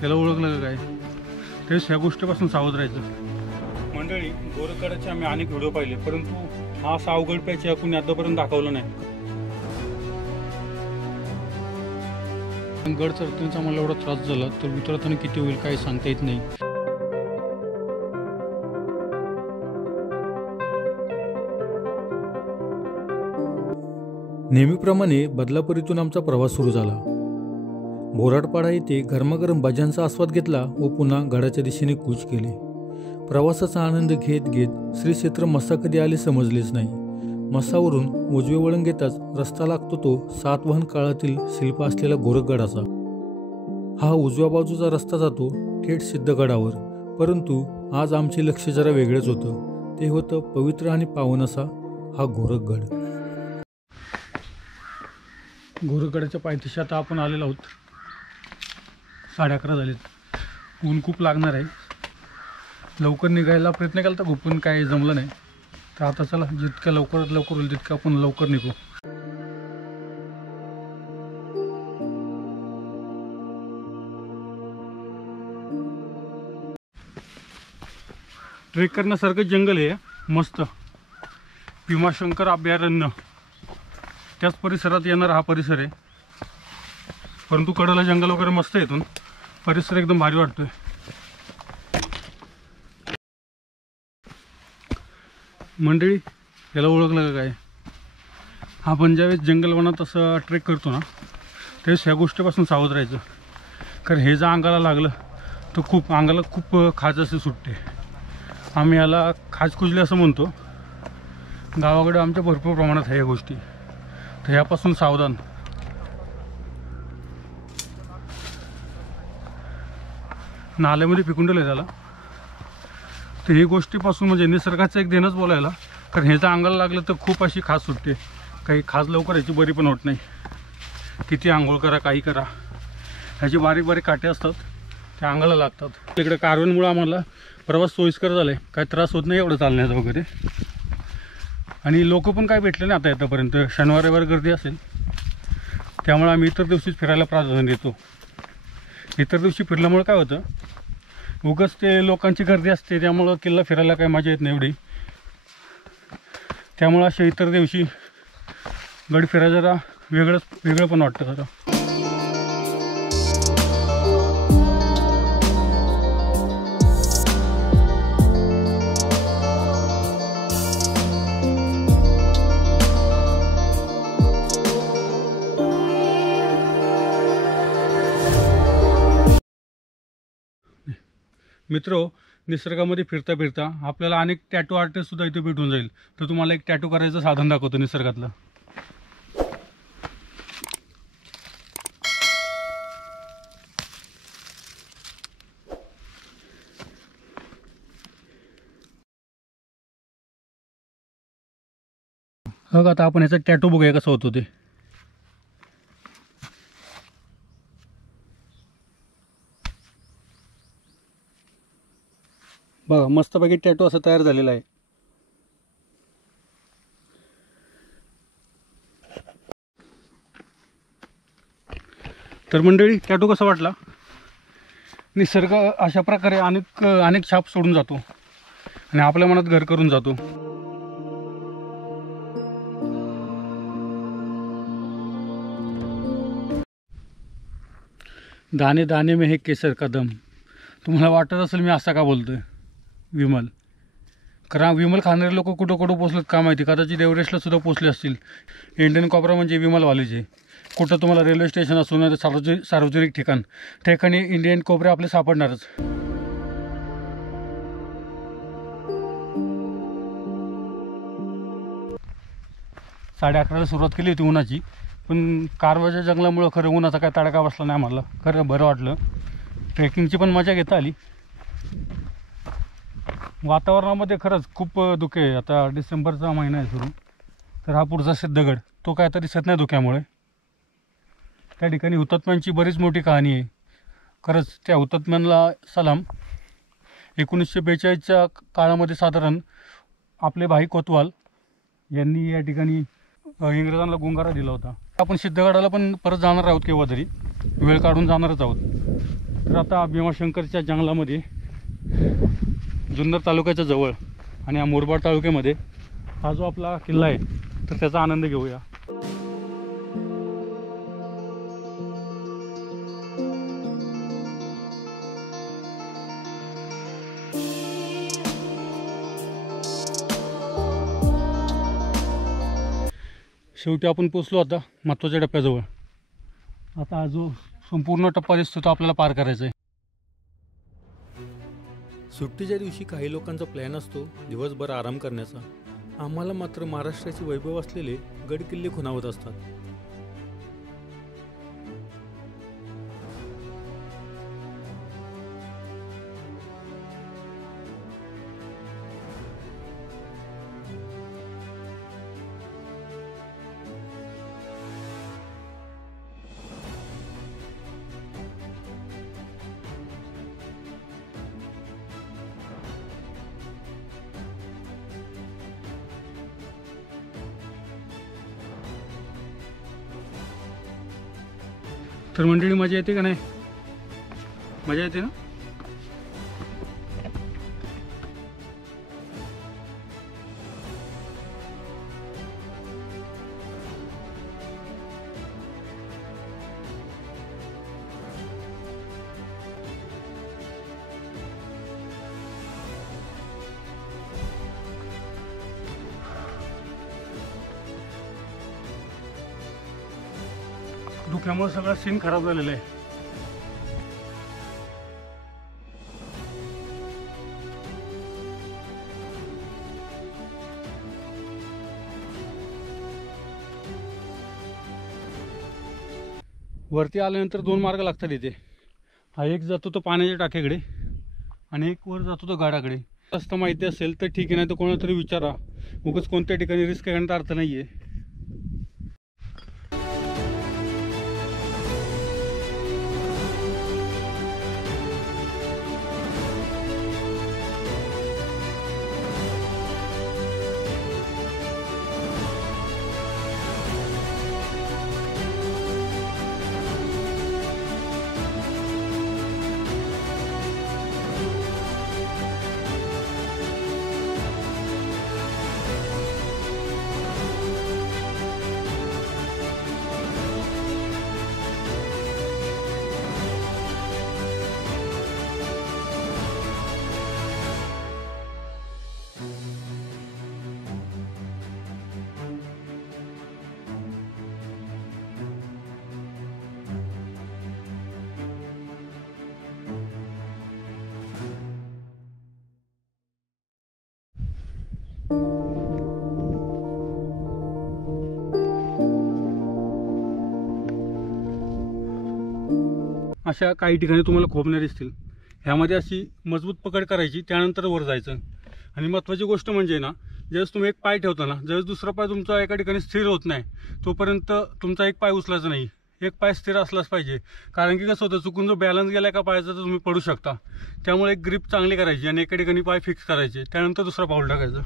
त्याला ओळखलं का काय? तेच ह्या गोष्टीपासून सावध राहायचं. मंडळी, गोरगडाचे आम्ही अनेक व्हिडिओ पाहिले, परंतु हा असा अवघड पॅच कुणी आतापर्यंत दाखवलं नाही. गड चढतानाचा मला एवढा त्रास झाला तर उतरताना किती होईल काही सांगता येत नाही. नेहमीप्रमाणे बदलापुरीतून आमचा प्रवास सुरू झाला. बोराडपाडा येथे गरमागरम भज्यांचा आस्वाद घेतला व पुन्हा गडाच्या दिशेने कूच केले. प्रवासाचा आनंद घेत घेत श्री क्षेत्र मस्सा कधी आले समजलेच नाही. मस्सावरून उजवे वळण घेताच रस्ता लागतो तो सातवाहन काळातील शिल्प असलेला गोरखगडाचा. हा उजव्या बाजूचा रस्ता जातो थेट सिद्धगडावर, परंतु आज आमचे लक्ष जरा वेगळेच होतं. ते होतं पवित्र आणि पावन असा हा गोरखगड. गोरखगडाच्या पायथ्याशी आता आपण आलेलो आहोत. 11:30 झालेत. ऊन खूप लागणार आहे. लवकर निघायला प्रयत्न केला तर पण काय जमलं नाही. तर आता चला, जितक्या लवकरात लवकर होईल तितकं आपण लवकर निघू. ट्रेक करण्यासारखं जंगल आहे मस्त. भीमाशंकर अभयारण्य त्याच परिसरात येणारा हा परिसर आहे. परंतु कडेला जंगल वगैरे मस्त आहे. इथून परिसर एकदम भारी वाटतोय. मंडळी, याला ओळखलं का काय? आपण ज्यावेळेस जंगलवनात असं ट्रेक करतो ना, त्यावेळेस ह्या गोष्टीपासून सावध राहायचं. कारण हे जर अंगाला लागलं तर अंगाला खूप खाज असे सुटते. आम्ही याला खाज कुजले असं म्हणतो. गावाकडे आमच्या भरपूर प्रमाणात आहे या गोष्टी. तर ह्यापासून सावधान. नाल्यामध्ये फेकून दिलं त्याला. तर ही गोष्टीपासून म्हणजे निसर्गाचं एक देणंच बोलायला. कारण ह्याचं अंगाला लागलं तर खूप अशी खाज सुटते. काही खाज लवकर ह्याची बरी पण होत नाही. किती आंघोळ करा, काही करा, ह्याचे बारीक बारीक काटे असतात, त्या अंगाला लागतात. तिकडे कारवानमुळे आम्हाला प्रवास सोयीस्कर झाला आहे. काही त्रास होत नाही एवढं चालण्याचा वगैरे. आणि लोक पण काय भेटले नाही आता येतापर्यंत. शनिवार रविवार गर्दी असेल त्यामुळे आम्ही इतर दिवशीच फिरायला प्राधान्य देतो. इतर दिवशी फिरल्यामुळे काय होतं, उगाच ते लोकांची गर्दी असते, त्यामुळं किल्ला फिरायला काही मजा येत नाही एवढी. त्यामुळं अशा इतर दिवशी गड फिरायला जरा वेगळं पण वाटतं जरा. मित्रो, निसर्गामध्ये फिरता फिरता आपल्याला अनेक टॅटू आर्टिस्ट सुद्धा इथे भेटून जाईल. तर तुम्हाला एक टॅटू करायचं साधन दाखवतो निसर्गातलं. बघा, आता आपण ह्याचा टॅटू बघूया कसं होतं ते. बघा, मस्तपैकी टॅटू असं तयार झालेला आहे. तर मंडळी, टॅटू कसा वाटला? निसर्ग अशा प्रकारे अनेक छाप सोडून जातो आणि आपल्या मनात घर करून जातो. दाने दाने में है केसर का दम. तुम्हाला वाटत असेल मी असा का बोलतोय विमल. कारण विमल खाणारे लोक कुठं कुठं पोचलेत का माहिती. कदाचित एव्हरेस्टला सुद्धा पोचले असतील. इंडियन कोबरा म्हणजे विमलवालेचे. कुठं तुम्हाला रेल्वे स्टेशन असो ना सार्वजनिक ठिकाणी इंडियन कोबरे आपले सापडणारच. 11:30ला सुरुवात केली होती उन्हाची. पण कारवारच्या जंगलामुळं खरं उन्हाचा काय तडाखा बसला नाही आम्हाला. खरं बरं वाटलं. ट्रेकिंगची पण मजा घेता आली. वातावरणामध्ये खरंच खूप धुके आहे. आता डिसेंबरचा महिना आहे सुरू. तर हा पुढचा सिद्धगड तो काय आता दिसत नाही धुक्यामुळे. त्या ठिकाणी हुतात्म्यांची बरीच मोठी कहाणी आहे. खरंच त्या हुतात्म्यांना सलाम. 1942च्या काळामध्ये साधारण आपले भाई कोतवाल यांनी या ठिकाणी इंग्रजांना गुंगारा दिला होता. आपण सिद्धगडाला पण परत जाणार आहोत केव्हा तरी, वेळ काढून जाणारच आहोत. तर आता भीमाशंकरच्या जंगलामध्ये जुन्नर तालुक्याच्या जवळ आणि या मुरबाड तालुक्यामध्ये हा जो आपला किल्ला आहे तर त्याचा आनंद घेऊया. शेवटी आपण पोचलो आता महत्त्वाच्या टप्प्याजवळ. आता हा जो संपूर्ण टप्पा दिसतो तो आपल्याला पार करायचा आहे. सुट्टीच्या दिवशी काही लोकांचा प्लॅन असतो दिवसभर आराम करण्याचा. आम्हाला मात्र महाराष्ट्राचे वैभव असलेले गड किल्ले खुणावत असतात. तर मंडळी मजा येते का नाही? मजा येते ना? धुक्यामुळे सगळा सीन खराब झालेला आहे. वरती आल्यानंतर दोन मार्ग लागतात इथे. हा एक जातो तो पाण्याच्या टाक्याकडे आणि एक वर जातो तो गडाकडे. जास्त माहिती असेल तर ठीक आहे, नाही तर कोणाला तरी विचारा. उगाच कोणत्या ठिकाणी रिस्क घेण्याचा अर्थ नाही आहे. अशा काही ठिकाणी तुम्हाला खोबण्या दिसतील. ह्यामध्ये अशी मजबूत पकड करायची, त्यानंतर वर जायचं. आणि महत्त्वाची गोष्ट म्हणजे ना, ज्यावेळेस तुम्ही एक पाय ठेवता ना, ज्यावेळेस दुसरा पाय तुमचा एका ठिकाणी स्थिर होत नाही तोपर्यंत तुमचा एक पाय उचलायचा नाही. एक पाय स्थिर असलाच पाहिजे. कारण की कसं होतं, चुकून जो बॅलन्स गेला एका पायाचा तर तुम्ही पडू शकता. त्यामुळे एक ग्रिप चांगली करायची आणि एका ठिकाणी पाय फिक्स करायचे, त्यानंतर दुसरा पाऊल टाकायचं.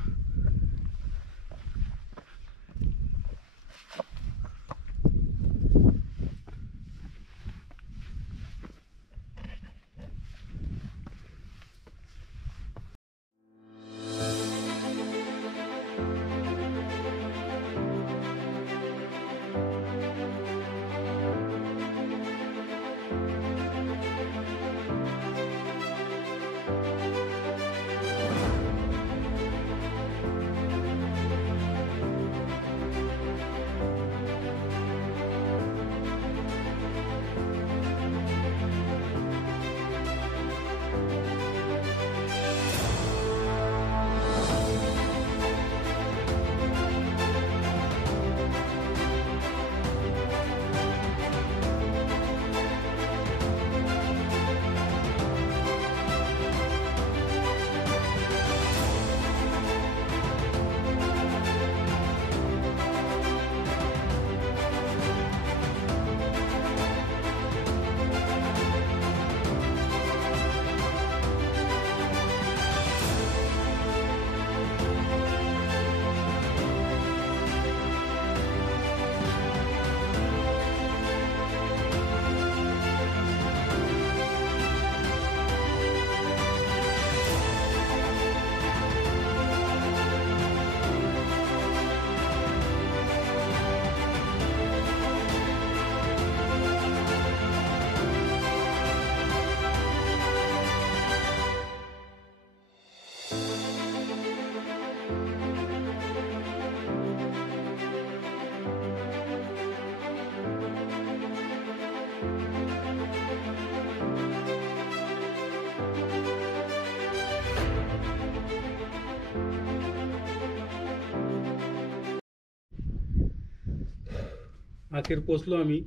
अखेर पोचलो आम्ही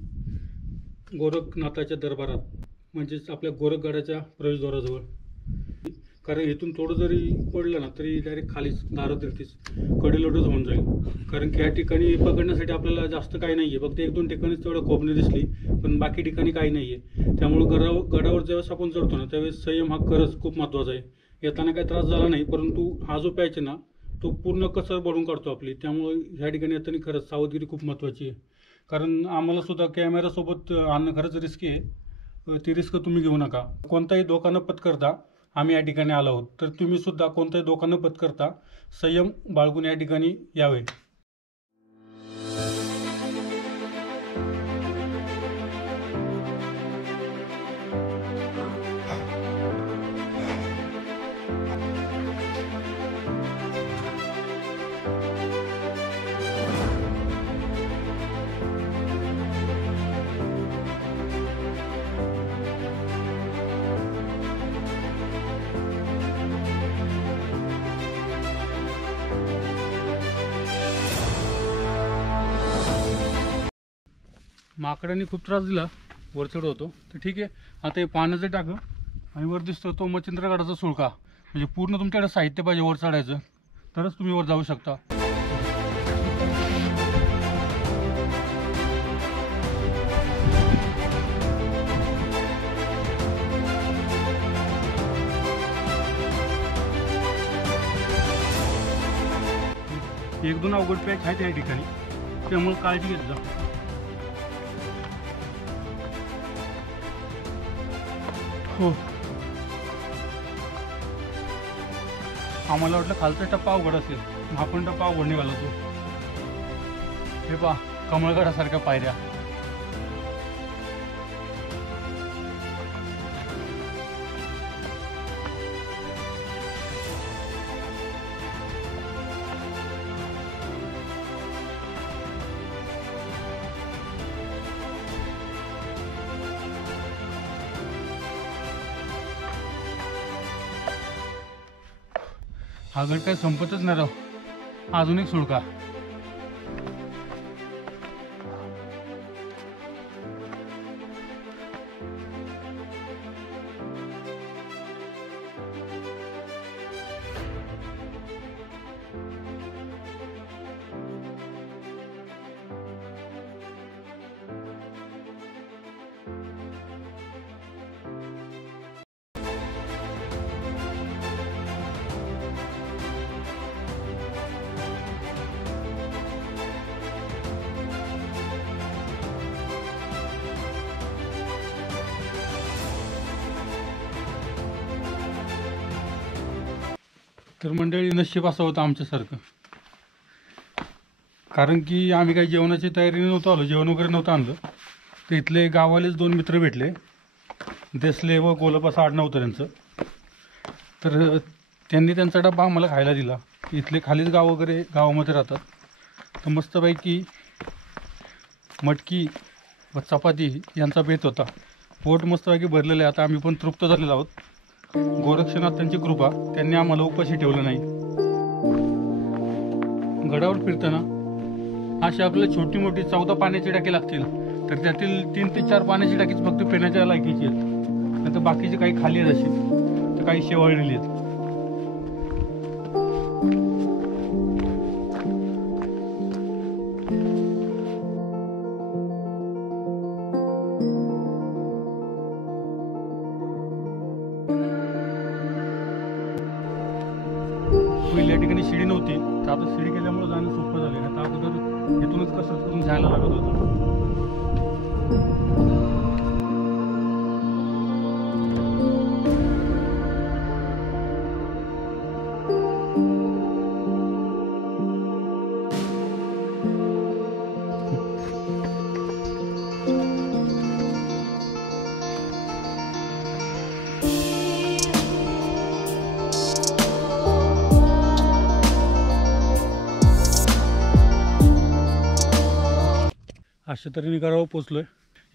गोरखनाथाच्या दरबारात, म्हणजेच आपल्या गोरखगडाच्या प्रवेशद्वाराजवळ. कारण इथून थोडं जरी पडलं ना तरी डायरेक्ट खालीच दारातीर्थीच कडेलोटच होऊन जाईल. कारण की या ठिकाणी पकडण्यासाठी आपल्याला जास्त काही नाही आहे, फक्त 1-2 ठिकाणीच तेवढं खोबणी दिसली, पण बाकी ठिकाणी काही नाही आहे. त्यामुळे गडावर ज्यावेळेस आपण चढतो ना त्यावेळेस संयम हा खरंच खूप महत्त्वाचा आहे. येताना काही त्रास झाला नाही, परंतु हा जो पॅच आहे ना तो पूर्ण कसर भरून काढतो आपली. त्यामुळे ह्या ठिकाणी येताना खरंच सावधगिरी खूप महत्त्वाची आहे. कारण आम्हाला सुद्धा कॅमेरासोबत आणणं खरंच रिस्की आहे. ती रिस्क तुम्ही घेऊ नका. कोणताही धोका न पत्करता आम्ही या ठिकाणी आलो आहोत, तर तुम्ही सुद्धा कोणताही धोका न पत्करता संयम बाळगून या ठिकाणी यावे. माकडांनी खूप त्रास दिला, वर चढ होतो तर ठीक आहे. आता हे पाण्याचं टाकं आणि वर दिसतो तो मच्छिंद्रगडाचा सुळका. म्हणजे पूर्ण तुमच्याकडे साहित्य पाहिजे वर चढायचं, तरच तुम्ही वर जाऊ शकता. एक दोन अवघड पॅच आहेत या ठिकाणी, त्यामुळे काळजी घेत जा. हो, आम्हाला वाटलं खालचा टप्पा अवघड असेल, हा पण टप्पा अवघड निघाला तो. हे पहा कमळगडासारख्या पायऱ्या. हा गड काय संपतच नाही राव, अजून एक सुळका. तर मंडळी नशीब असं होतं आमच्यासारखं, कारण की आम्ही काही जेवणाची तयारी नव्हतो आलो, जेवण वगैरे नव्हतं आणलं. तर इथले गावालेच 2 मित्र भेटले, देसले व गोलप असं आडनाव होतं त्यांचं. तर त्यांनी त्यांचा डबा आम्हाला खायला दिला. इथले खालीच गाव वगैरे गावामध्ये राहतात. तर मस्तपैकी मटकी व चपाती यांचा बेत होता. पोट मस्तपैकी भरलेलं आहे. आता आम्ही पण तृप्त झालेलो आहोत. गोरक्षनाथांची कृपा, त्यांनी आम्हाला उपाशी ठेवलं नाही. गडावर फिरताना अशी आपल्याला छोटी मोठी 14 पाण्याची टाकी लागतील, तर त्यातील 3 ते 4 पाण्याची टाकीच फक्त पिण्याच्या लायकीची आहेत. नंतर बाकीचे काही खाली आहेत, अशी तर काही शेवाळलेली आहेत. पहिल्या ठिकाणी शिडी नव्हती, तर आता शिडी केल्यामुळे जाणं सोपं झालं. आता अगोदर इथूनच कसरत करून जायला लागत होतं. अशा तऱ्हेने गडावर पोचलोय.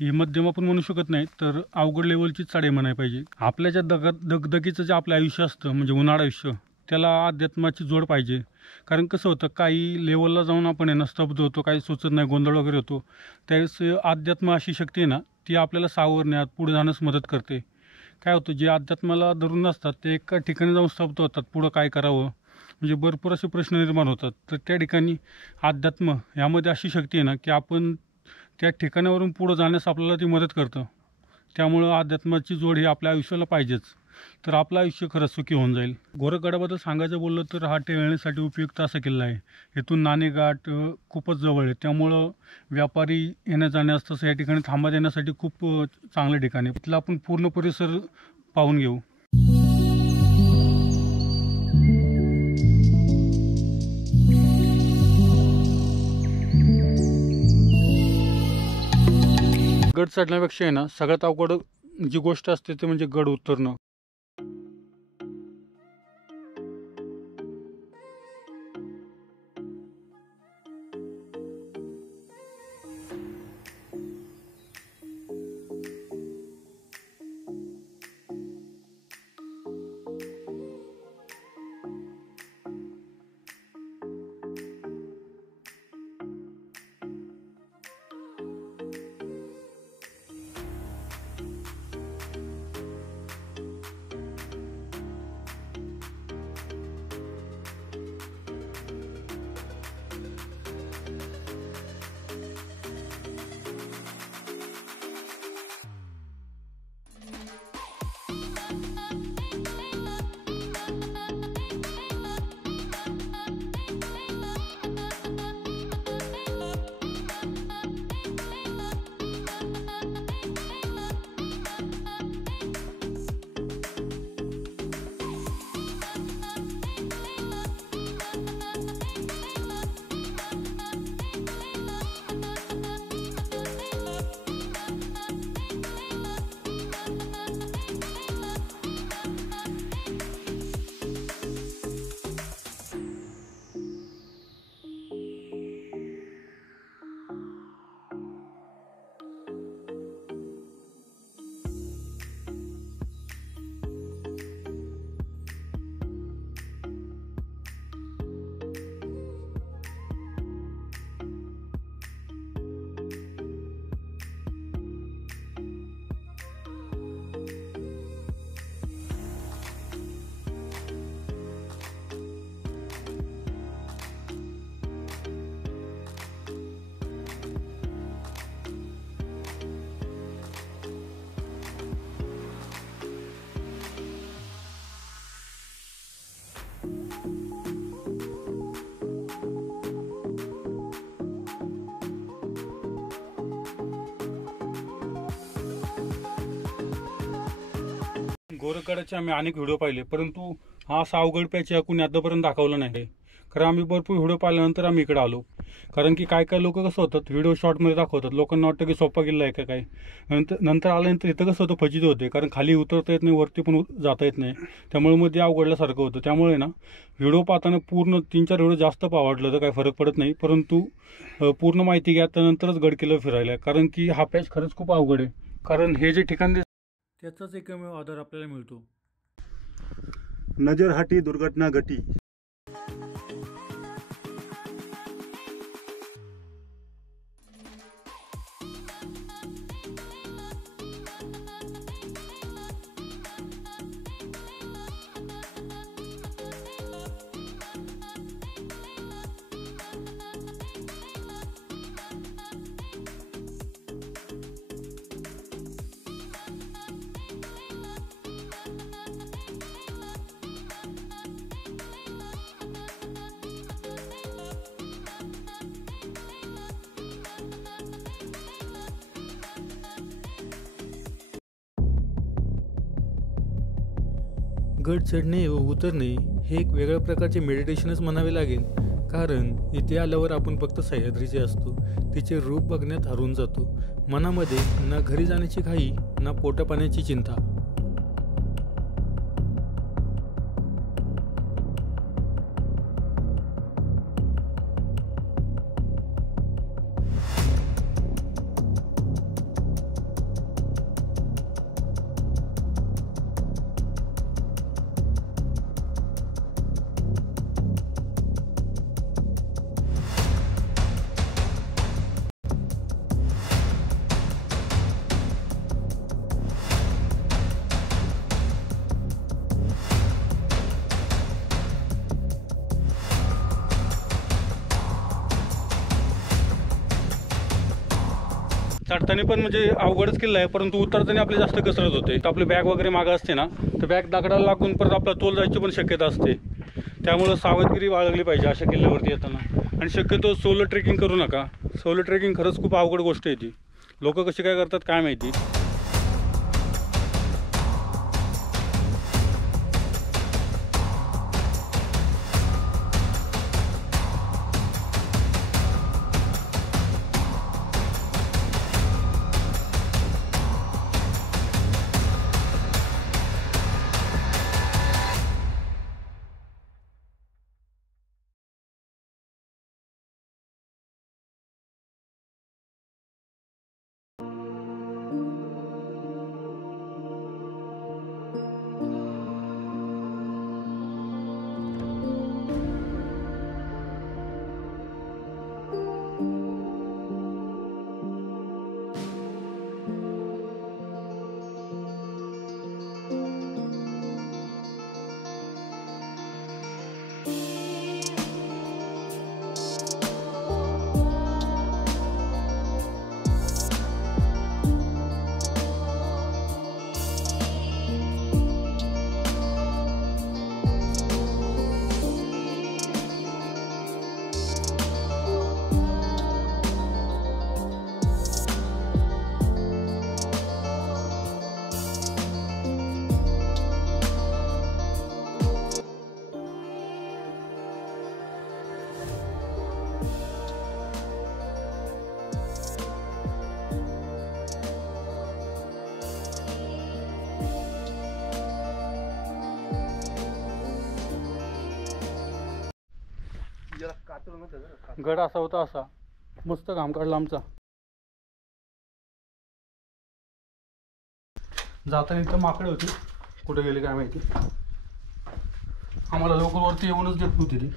ही मध्यम आपण म्हणू शकत नाही, तर अवघड लेवलचीच चढाई म्हणायला पाहिजे. आपल्या ज्या दगदगीचं जे आपलं आयुष्य असतं, म्हणजे उन्हाळा आयुष्य, त्याला अध्यात्माची जोड पाहिजे. कारण कसं होतं, काही लेवलला जाऊन आपण आहे ना स्तब्ध होतो, काही सुचत नाही, गोंधळ वगैरे होतो. त्यावेळेस अध्यात्म अशी शक्ती आहे ना, ती आपल्याला सावरण्यात, पुढे जाण्यास मदत करते. काय होतं, जे अध्यात्माला धरून नसतात ते एका ठिकाणी जाऊन स्तब्ध होतात. पुढं काय करावं म्हणजे भरपूर असे प्रश्न निर्माण होतात. तर त्या ठिकाणी अध्यात्म यामध्ये अशी शक्ती आहे ना, की आपण त्या ठिकाणावरून पुढं जाण्यास आपल्याला ती मदत करतं. त्यामुळं अध्यात्माची जोड ही आपल्या आयुष्याला पाहिजेच. तर आपलं आयुष्य खरंच सुखी होऊन जाईल. गोरखगडाबद्दल सांगायचं बोललं तर हा टेहळणीसाठी उपयुक्त असा किल्ला आहे. इथून नाणेघाट खूपच जवळ आहे. त्यामुळं व्यापारी येण्या जाण्यास तसं या ठिकाणी थांबा देण्यासाठी खूप चांगलं ठिकाण आहे. इथला आपण पूर्ण परिसर पाहून घेऊ. गड चढण्यापेक्षा आहे ना सगळ्यात अवघड जी गोष्ट असते ते म्हणजे गड उतरणं. गोरखगडाचे आम्ही अनेक व्हिडिओ पाहिले, परंतु हा असा अवघड पॅच कुणी आतापर्यंत दाखवला नाही. कारण आम्ही भरपूर व्हिडिओ पाहिल्यानंतर आम्ही इकडे आलो. कारण की काय काय लोक कसं होतात, व्हिडिओ शॉर्टमध्ये दाखवतात, लोकांना वाटतं की सोपा किल्ला आहे का काय. नंतर आल्यानंतर इथं कसं होतं, फजित होते. कारण खाली उतरता येत नाही, वरती पण जाता येत नाही. त्यामुळे मध्ये अवघडल्यासारखं होतं. त्यामुळे ना व्हिडिओ पाहताना पूर्ण 3-4 व्हिडिओ जास्त पाहा वाटलं तर काय फरक पडत नाही. परंतु पूर्ण माहिती घेतल्यानंतरच गड किल्ला फिरायला. कारण की हा पॅच खरंच खूप अवघड आहे. कारण हे जे ठिकाण त्याचाच एकमेव आधार आपल्याला मिळतो. नजर हटी दुर्घटना घटी. गड चढणे व उतरणे हे एक वेगळ्या प्रकारचे मेडिटेशनच म्हणावे लागेल. कारण इथे आल्यावर आपण फक्त सह्याद्रीचे असतो, तिचे रूप बघण्यात हरवून जातो. मनामध्ये ना घरी जाण्याची घाई, ना पोटापाण्याची चिंता. चढताना पण म्हणजे अवघडच किल्ला आहे, परंतु उतरताना आपली जास्त कसरत होते. तर आपली बॅग वगैरे मागं असते ना, तर बॅग दगडाला लागून परत आपला तोल जायची पण शक्यता असते. त्यामुळं सावधगिरी बाळगली पाहिजे अशा किल्ल्यावरती येताना. आणि शक्यतो सोलो ट्रेकिंग करू नका. सोलो ट्रेकिंग खरंच खूप अवघड गोष्ट आहे ती. लोक कशी काय करतात काय माहिती. गड असा होता, असा मस्त घाम काढला आमचा. जाताना इथं माकडे होती, कुठे गेले काय माहिती. आम्हाला लवकर वरती येऊनच देत नव्हती ती.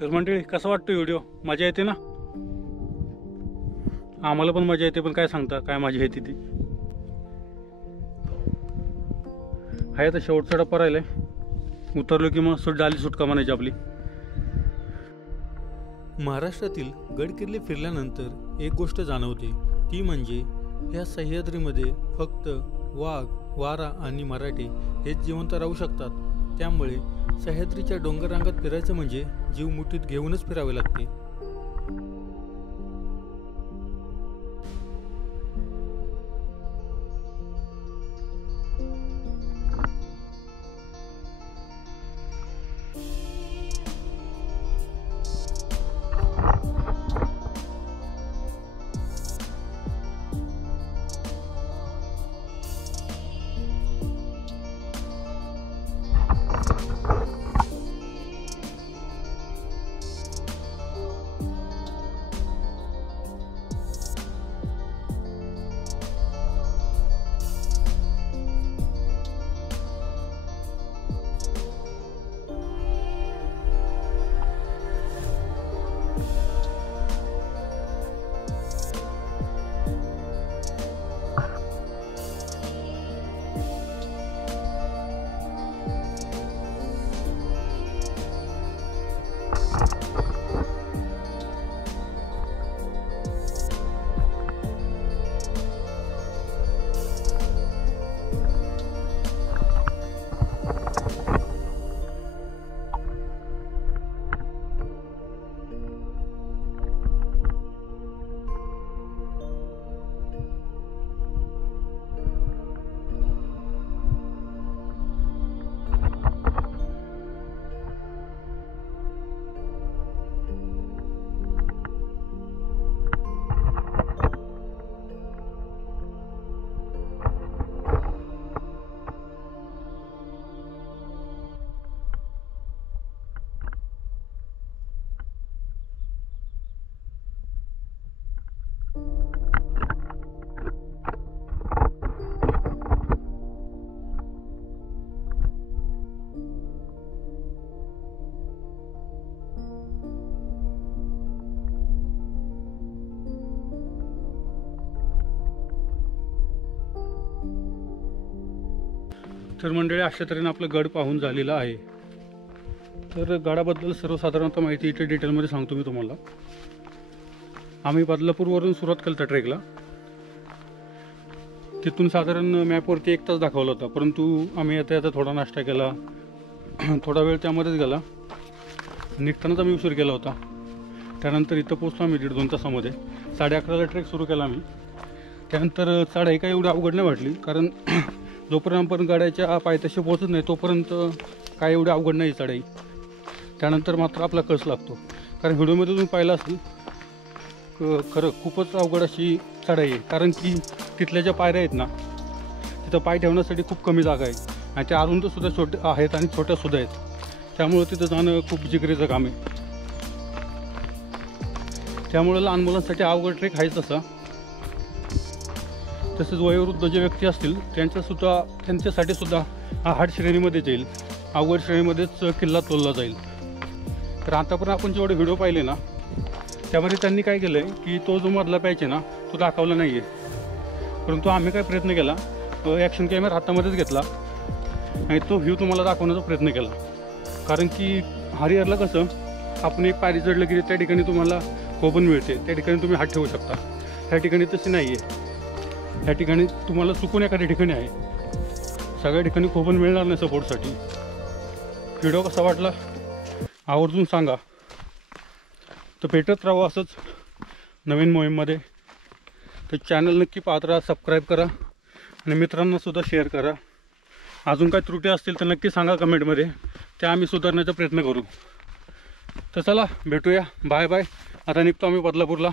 तर मंडळी, कसा वाटतो व्हिडिओ? मजा येते ना? आम्हाला पण मजा येते, पण काय सांगता काय मजा येते ती. आहे तर शेवटचा टप्पा राहिलाय, उतरलो की मग झाली सुटका म्हणायची आपली. महाराष्ट्रातील गडकिल्ले फिरल्यानंतर एक गोष्ट जाणवते, ती म्हणजे या सह्याद्रीमध्ये फक्त वाघ, वारा आणि मराठे हेच जिवंत राहू शकतात. त्यामुळे सह्याद्रीच्या डोंगर रांगात फिरायचं म्हणजे जीव मुठीत घेऊनच फिरावे लागते. तर मंडळी अशा तऱ्हेने आपलं गड पाहून झालेलं आहे. तर गडाबद्दल सर्वसाधारणतः माहिती इथे डिटेलमध्ये सांगतो मी तुम्हाला. आम्ही बदलापूरवरून सुरुवात केली त्या ट्रेकला. तिथून साधारण मॅपवरती 1 तास दाखवला होता, परंतु आम्ही आता थोडा नाश्ता केला, थोडा वेळ त्यामध्येच गेला. निघतानाच आम्ही उशीर केला होता. त्यानंतर इथं पोचलो आम्ही 1.5-2 तासामध्ये. 11:30ला ट्रेक सुरू केला आम्ही. त्यानंतर चढाई काही एवढी अवघड नाही वाटली, कारण जोपर्यंत आपण गाड्याच्या पायथ्याशी पोहोचत नाही तोपर्यंत काही एवढी अवघड नाही चढाई. त्यानंतर मात्र आपला कस लागतो, कारण व्हिडिओमध्ये तुम्ही पाहिलं असेल खरं खूपच अवघड अशी चढाई आहे. कारण की तिथल्या ज्या पायऱ्या आहेत ना, तिथं पाय ठेवण्यासाठी खूप कमी जागा आहे आणि त्या अरुंदसुद्धा छोटे आहेत आणि छोट्यासुद्धा आहेत. त्यामुळं तिथं जाणं खूप जिगरीचं काम आहे. त्यामुळं लहान मुलांसाठी अवघड ट्रेक आहेच तसा. तसेच वयोवृद्ध जे व्यक्ती असतील त्यांच्यासाठी सुद्धा हा हार्ड श्रेणीमध्येच येईल, अवघड श्रेणीमध्येच किल्ला तोलला जाईल. तर आतापर्यंत आपण जेवढे व्हिडिओ पाहिले ना, त्यामध्ये त्यांनी काय केलं आहे की तो जो मधला पॅच आहे ना तो दाखवला नाही आहे. परंतु आम्ही काय प्रयत्न केला, ॲक्शन कॅमेरा हातामध्येच घेतला आणि तो व्ह्यू तुम्हाला दाखवण्याचा प्रयत्न केला. कारण की हरिहरला कसं आपण एक पायरी चढलं की त्या ठिकाणी तुम्हाला खोबण मिळते, त्या ठिकाणी तुम्ही हात ठेवू शकता. ह्या ठिकाणी तशी नाही आहे. ह्या ठिकाणी तुम्हाला चुकून एखाद्या ठिकाणी आहे, सगळ्या ठिकाणी खोबण मिळणार नाही सपोर्टसाठी. व्हिडिओ कसा वाटला आवर्जून सांगा. तर भेटत राहू असंच नवीन मोहीममध्ये. तर चॅनल नक्की पाहत राहा, सबस्क्राईब करा आणि मित्रांनासुद्धा शेअर करा. अजून काही त्रुटी असतील तर नक्की सांगा कमेंटमध्ये, त्या आम्ही सुधारण्याचा प्रयत्न करू. तर चला भेटूया, बाय बाय. आता निघतो आम्ही बदलापूरला.